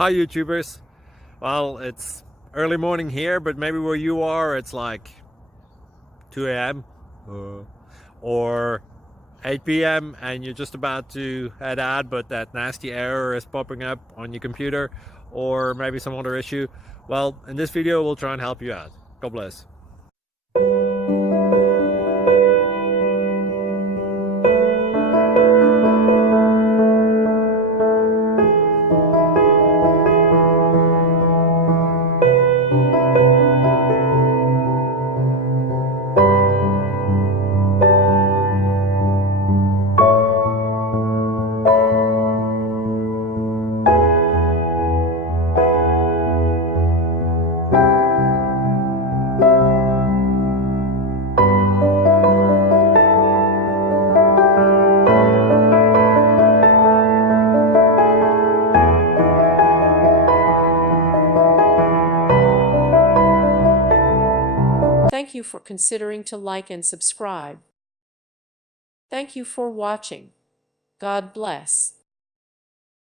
Hi YouTubers. Well, it's early morning here, but maybe where you are it's like 2 a.m. or 8 p.m. and you're just about to head out, but that nasty error is popping up on your computer, or maybe some other issue. Well, in this video we'll try and help you out. God bless. Thank you for considering to like and subscribe. Thank you for watching. God bless.